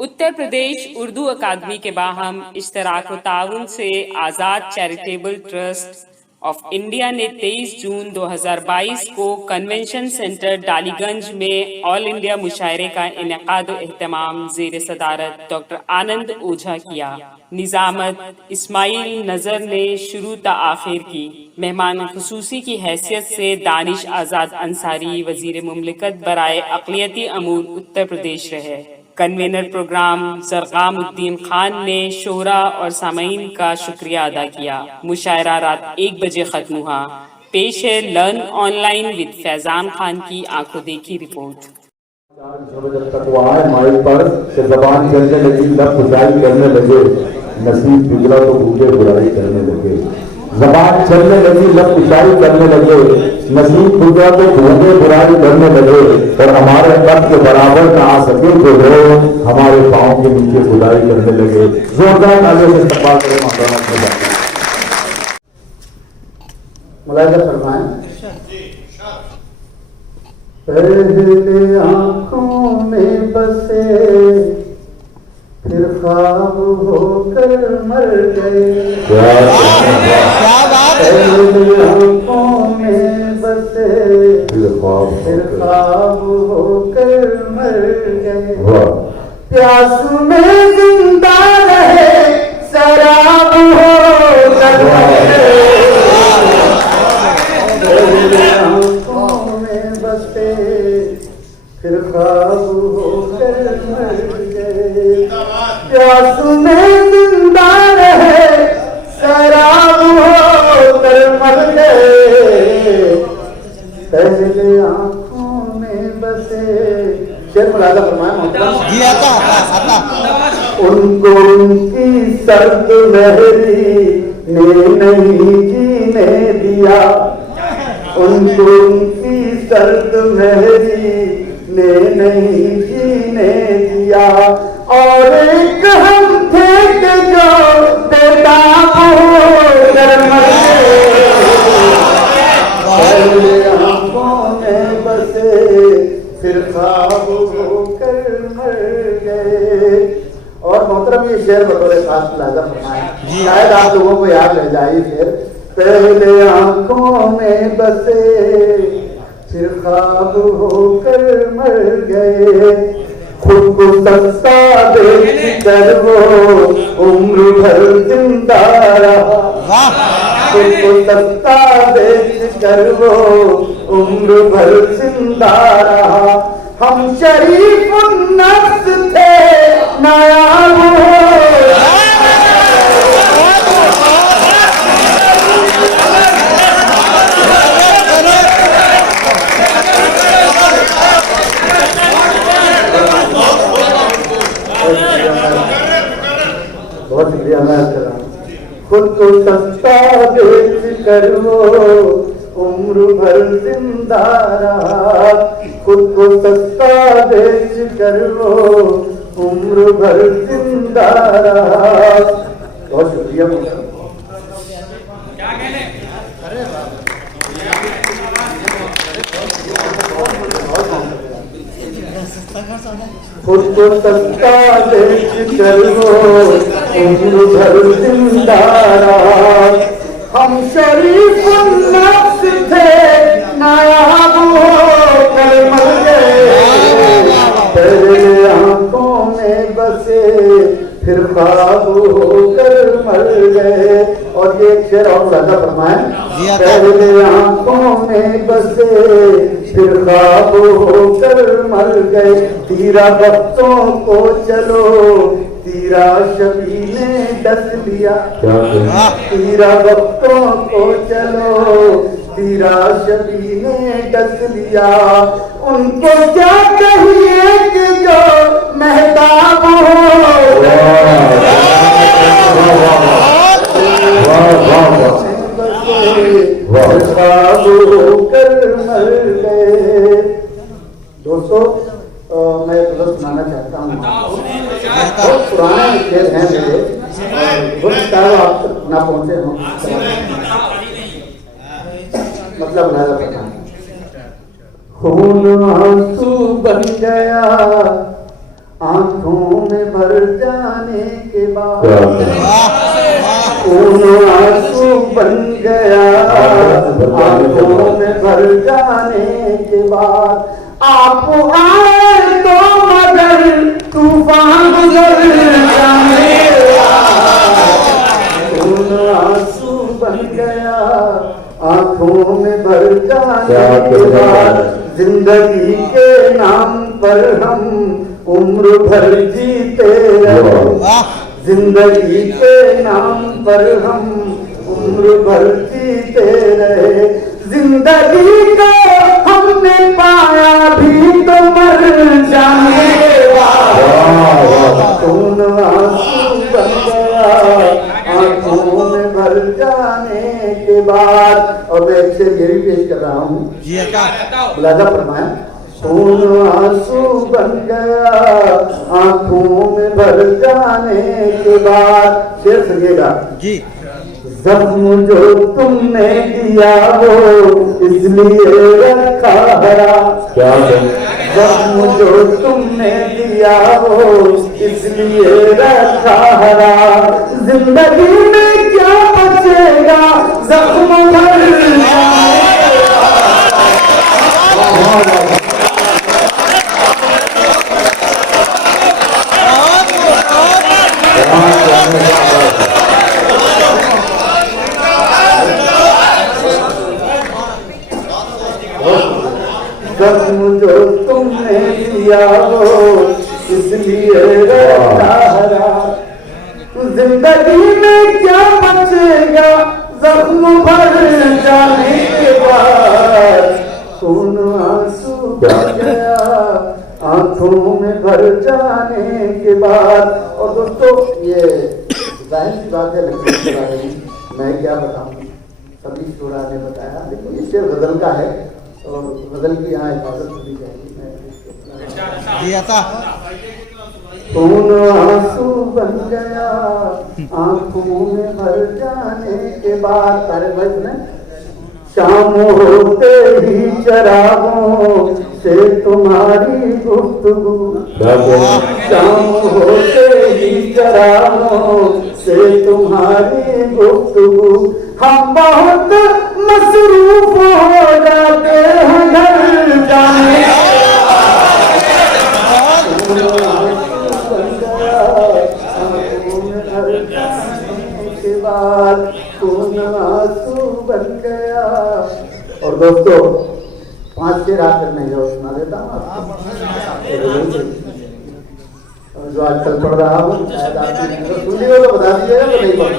उत्तर प्रदेश उर्दू अकादमी के बाहम इश्तराक व ताउन से आज़ाद चैरिटेबल ट्रस्ट ऑफ इंडिया ने 23 जून 2022 को कन्वेंशन सेंटर डालीगंज में ऑल इंडिया मुशायरे का इनेकाद एहतमाम ज़ेर सदारत डॉक्टर आनंद ओझा किया। निज़ामत इस्माइल नज़र ने शुरू ता आखिर की। मेहमान खुसूसी की हैसियत से दानिश आज़ाद अंसारी वज़ीर मुमलिकत बराए अक़लियती अमूर उत्तर प्रदेश रहे। कन्वेनर प्रोग्राम ज़रक़ामुद्दीन खान ने शोरा और सामीन का शुक्रिया अदा किया। मुशायरा रात 1 बजे खत्म हुआ। पेश है learn online with Faizan Khan की आंखों देखी रिपोर्ट। 4 बजे तक वो आए माइक पर से ज़बान चलने लगी, लब खुदाई करने लगे, नसीब बिगड़ा तो भूखे बुराई करने लगे। ज़बान चलने लगी, लब खुदाई करने लगे, नसीब बिगड़ा तो भूखे बुराई करने लगे। और हमारे कद के बराबर ना आ सके जो लोग हमारे पाँव के नीचे खुदाई करने लगे। जोरदार तालियों से इस्तकबाल करें मौलाना खुदा। मुलाहिजा फरमाएं। पहले आँखों में बसे फिर ख्वाब होकर मर गए। पहले आँखों में बसे फिर ख्वाब होकर मर गए। प्यास में जिंदा रहे शराब होकर मर गए। पहले आँखों में बसे फिर ख्वाब होकर मर गए। प्यास में जिंदा रहे शराब होकर मर गए। पहले आँखों में बसे शेर मुलाजा फरमाया। उनको उनकी सर्द लहरी ने नहीं जीने दिया। उनको उनकी सर्द लहरी ने नहीं जीने दिया। और एक हम थे कि जो बेताब होकर मर गए। पहले आँखों में बसे फिर ख्वाब होकर मर गए। और मोहतरम ये शेर बतौर खास मुलाजा फरमाएं, शायद आप लोगों को याद रह जाए शेर। पहले आँखों में बसे फिर ख्वाब होकर मर गए। खुद को सस्ता बेच कर वो उम्र भर जिंदा रहा। खुद को सस्ता बेच कर वो उम्र भर जिंदा रहा। हम शरीफ नफ्स थे नायाब बहुत शुक्रिया। मैं खुद को सस्ता बेच कर वो उम्र भर जिंदा रहा। खुद को सस्ता बेच कर वो उम्र भर जिंदा रहा। बहुत शुक्रिया। खुद को सस्ता बेच कर वो उम्र भर जिंदा रहा। हम शरीफ नफ्स थे नायाब होकर मर गए। पहले आँखों में बसे फिर ख्वाब होकर मर गए। और ये एक शेर और ज़्यादा फरमाएं। पहले आँखों में बसे फिर ख्वाब होकर मर गए। तीरा वक्तों को चलो तीरा शबी ने डस लिया। तीरा वक्तों को चलो तीरा शबी ने डस लिया। उनको क्या कहिए कि जो महताब हो होकर मर गए। दोस्तों मैं गलत सुनाना चाहता हूँ। बहुत पुराने खेल हैं मेरे, आप तक ना पहुँचे हों। मतलब खून आंसू बन गया आंखों में भर जाने के बाद खून आंसू बन गया, आंखों में भर जाने के बाद आप आए तो मगर तूफान गुजर जाने, खून आंसू बन गया, आंखों में भर जाने के बाद जिंदगी के नाम पर हम उम्र भर जीते रहे, जिंदगी के नाम पर हम उम्र भर जीते रहे, जिंदगी को हमने पाया भी तो मर जाने खून आंसू बन गया, आंखों में भर जाने के बाद। और मैं एक शेर ये भी पेश कर रहा हूँ, मुलाजा फरमाया। खून आंसू बन गया, आंखों में भर जाने के बाद। शेर सुनिएगा जी। जख्म जो तुमने दिया वो इसलिए रखा हरा, क्या जख्म जो तुमने दिया वो इसलिए रखा हरा, जिंदगी में क्या बचेगा जख्म भर जख्म जो तुमने दिया वो इसलिए रखा हरा, जिंदगी में क्या बचेगा जख्म भर जाने के बाद, खून आंसू बन गया, आंखों में भर जाने के बाद। और दोस्तों ये जाहिर सी बात है, लक्ष्मी के बारे में मैं क्या बताऊं, सभी शोरा ने बताया, लेकिन ये शेर गजल का है और गजल की यहाँ हिफाजत होनी चाहिए। खून आंसू बन गया, आंखों में भर जाने के बाद। सारे भाई सुने। शाम होते ही चरागों से तुम्हारी गुफ्तगू, शाम होते ही चरागों से तुम्हारी गुफ्तगू, हम बहुत मसरूफ हो जाते हैं घर जाने, के बाद खून आंसू बन गया। और दोस्तों 5 शेर आकर मैं जो सुना देता हूँ जो आजकल पढ़ रहा हूँ, शायद आपने सुन ली हो तो बता दीजिएगा, तो नहीं पढ़।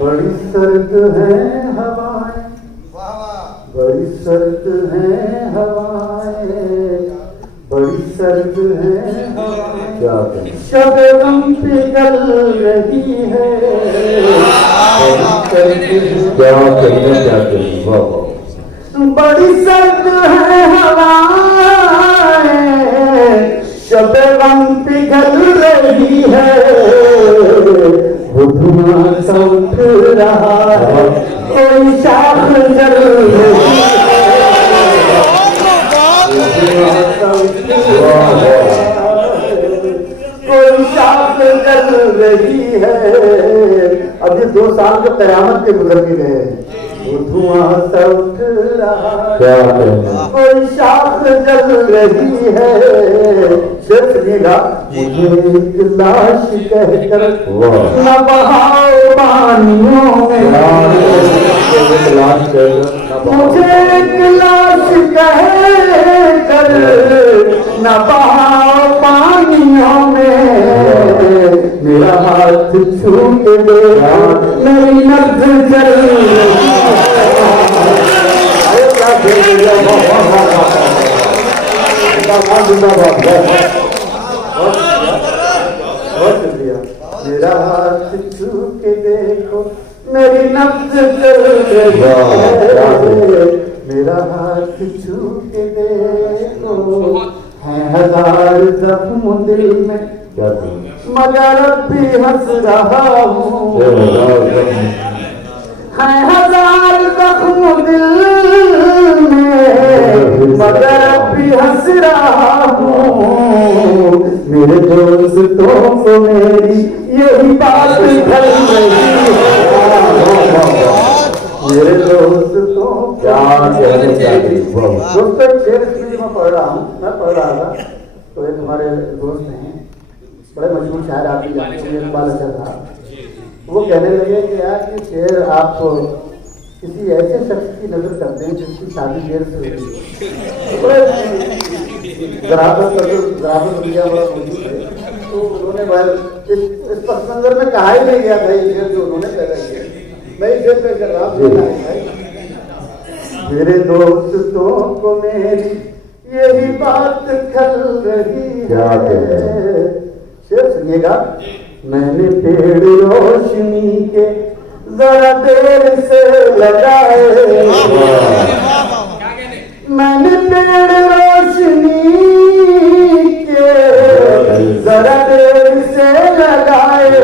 बड़ी सर्द है हवाएं, बड़ी सर्द है हवाएं, बड़ी सर्द है हवाएं, शबनम पिघल रही है, क्या बड़ी सर्द है हवाएं, शबनम पिघल रही है, वो धुआं सा उठ रहा है, कोई शाख जल रही है, कोई शाख जल रही है। अब ये 2 साल जो कयामत के गुजर के गए, वो धुआं सा उठ रहा है, कोई शाख जल रही है। शेर सुनिएगा। मुझे एक लाश कहकर न बहाओ पानियों में, मुझे एक लाश कहकर न बहाओ पानियों में, मेरा हाथ छू के दे मेरी नब्ज जल रही मेरा हाथ छू के देखो मेरी नब्ज जल रही है, मेरा हाथ छू के देखो, है 1000 जख्म दिल में मगर अब भी हंस रहा हूँ, है हजार जख्म दिल में मगर भी हंस रहा हूँ। मेरे दोस्तों को मेरी यही बात ढल रही है। मेरे दोस्तों क्या कहने चाहिए दोस्तों शेर मैं पढ़ रहा था तो एक हमारे दोस्त हैं बड़े मशहूर शायर आप भी जानते हैं इकबाल अजहर साहब। वो कहने लगे कि यार ये शेर आप किसी ऐसे शख्स की नजर करते हैं जिसकी शादी शेर से होती है। जराफत बड़ा मौजूद है तो उन्होंने इस पस मंजर में कहा ही नहीं गया था ये शेर जो उन्होंने पैदा किया। मैं इस शेर पे कर रहा हूँ। मेरे दोस्तों को मेरी यही बात खल रही है। शेर सुनिएगा। मैंने पेड़ रोशनी के जरा देर से लगाए। मैंने पेड़ रोशनी के जरा देर से लगाए।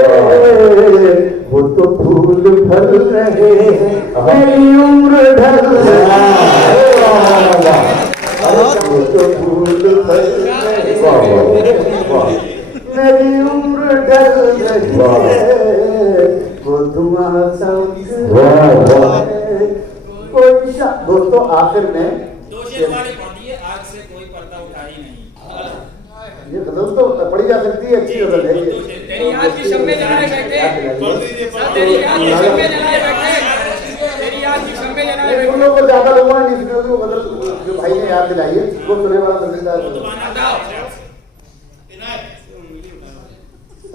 वो तो फूल फल रहे हैं मेरी उम्र ढल रही है। वो तो फूल फल रहे मेरी उम्र ढल रही है। वो तुम्हारा कोई दोस्तों आखिर में दो शेर वाले पढ़िए, आज से कोई पर्दा उठा ही नहीं। ये गजल तो पढ़ी जा सकती है, अच्छी गजल है ये। तेरी याद की शम्मे जलाए बैठे, तेरी याद की शम्मे जलाए बैठे, तेरी याद की शम्मे जलाए बैठे। उन लोगों को ज्यादा लोगों ने नहीं सुनी, वो गजल जो भाई ने याद दिलाई है वो सुनने वाला मजेदार।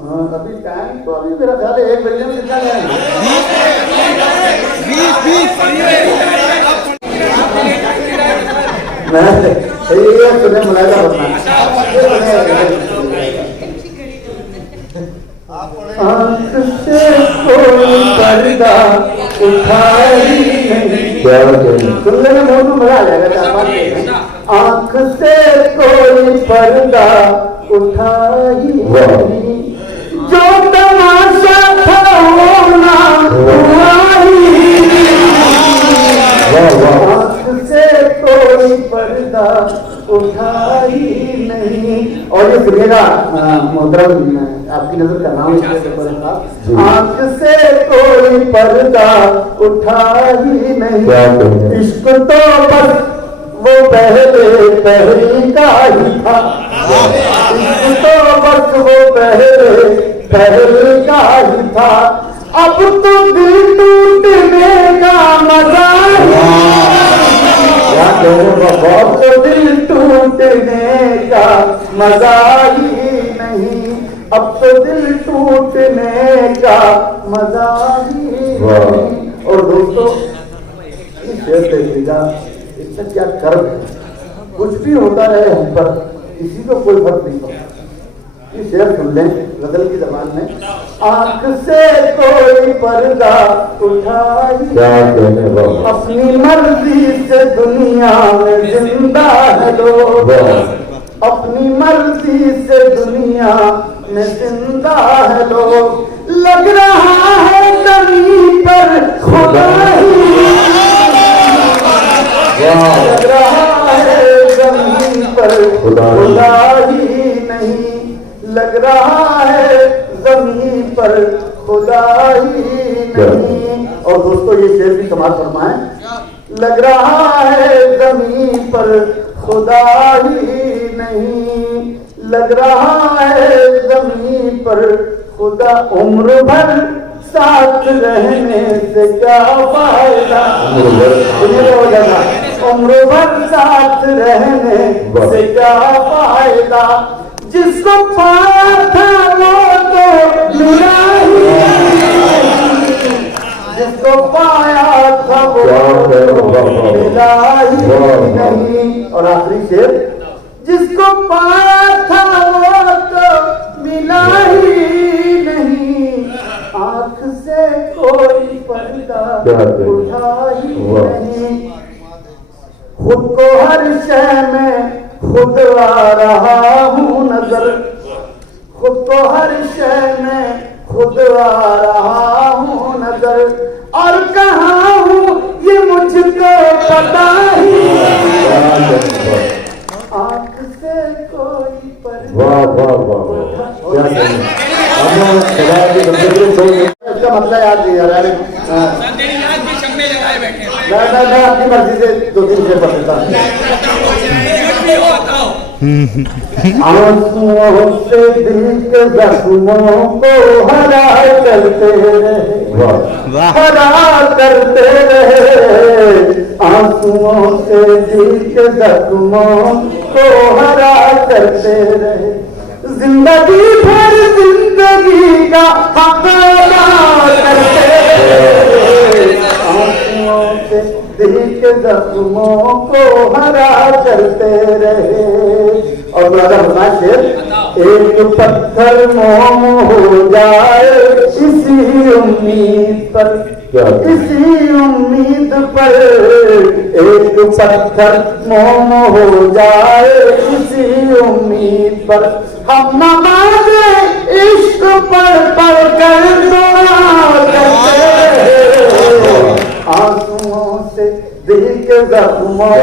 हाँ अभी टाइम तो अभी मेरा ख्याल है 1 बजे में कितना है? 20 ये सुने मुलायदा बनना। आँख से कोई पर्दा उठाई नहीं। सुनने में बहुत मजा आ जाएगा। आँख से कोई पर्दा उठाई नहीं। जो तमाशा था वो ना हुआ ही। आँख से कोई पर्दा उठाई नहीं। और ये सुनिएगा मोहतरम आपकी नजर कर रहा हूँ। आँख से कोई पर्दा उठाई नहीं। इश्क तो बस वो पहले का ही था। इश्क तो बस वो पहले का ही था। अब तो दिल टूटने का मजा अब तो दिल टूटने का मजा ही नहीं। अब तो दिल टूटने का मजा ही नहीं। और दोस्तों शेर देखिएगा इससे क्या कर्म है। कुछ भी होता रहे हम पर किसी को कोई फर्क नहीं पड़ता। ये शेर सुन लें गजल की जबान में। आँख से कोई पर्दा उठाई अपनी मर्जी से दुनिया में जिंदा है लोग। अपनी मर्जी से दुनिया में जिंदा है लोग। लग रहा है जमीन पर खुदा ही। लग रहा है जमीन पर खुदा ही नहीं। लग रहा है जमीन पर खुदा ही नहीं। और दोस्तों ये शेर भी समाज फरमाएं। लग रहा है जमीन पर खुदा ही नहीं। लग रहा है जमीन पर खुदा। उम्र भर साथ रहने से क्या फायदा। उम्र भर साथ रहने से क्या फायदा। जिसको पाया था वो तो मिला ही। जिसको पाया था वो तो मिला ही नहीं। और आखिरी शेर। जिसको पाया था वो तो मिला ही नहीं। आँख से कोई पर्दा उठा ही नहीं। खुद को हर शय में खुद आ रहा हूँ नजर। खुद को हर शय में खुद आ रहा हूँ नजर। और कहाँ मुझको पता ही आँख से कोई पर वाह वाह वाह वाह, क्या कहें। हमने सभा की गंभीर से इसका मतलब याद नहीं आ रहा है। हाँ। सर तेरी याद की शम्मे लगाए बैठे हैं। मैं आपकी मर्जी से 2-3 शेर पढ़ देता हूँ। कुछ भी हो बताओ। आंसुओं से दिल के जख्मों को हरा करते रहे, हरा करते रहे। आंसुओं से दिल के जख्मों को हरा करते रहे। जिंदगी भर जिंदगी का हक अदा करते रहे। आंसुओं से दिल के जख्मों को हरा करते रहे। और राजा फरमाए शेर, एक पत्थर मोम हो जाए इसी उम्मीद पर, इसी उम्मीद पर। एक पत्थर मोम हो जाए इसी उम्मीद पर। हम नमाज़े इश्क पढ़ कर दुआ करते रहे। आंसुओं से दिल के जख्मों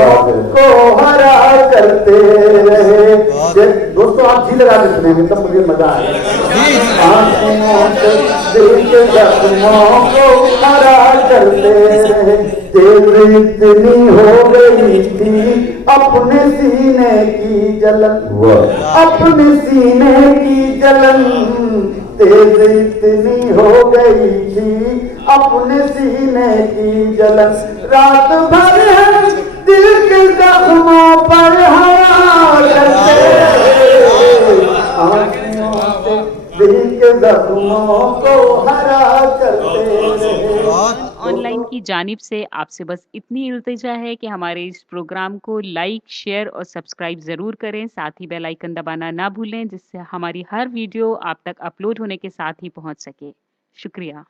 को हरा करते रहे। दोस्तों आप जी लगा के सुनेंगे तब मुझे मजा आएगा। आंसुओं से दिल के जख्मों को हरा करते रहे। तेरी इतनी हो गई थी अपने सीने की जलन, अपने सीने की जलन। तेरी इतनी हो गई थी अपने सीने की जलन। रात भर है दिल के जख्मों पर हरा करते रहे। आंखों से दिल के जख्मों को हरा करते रहे। ऑनलाइन की जानिब से आपसे बस इतनी इल्तिजा है कि हमारे इस प्रोग्राम को लाइक, शेयर और सब्सक्राइब ज़रूर करें। साथ ही बेल आइकन दबाना ना भूलें, जिससे हमारी हर वीडियो आप तक अपलोड होने के साथ ही पहुंच सके। शुक्रिया।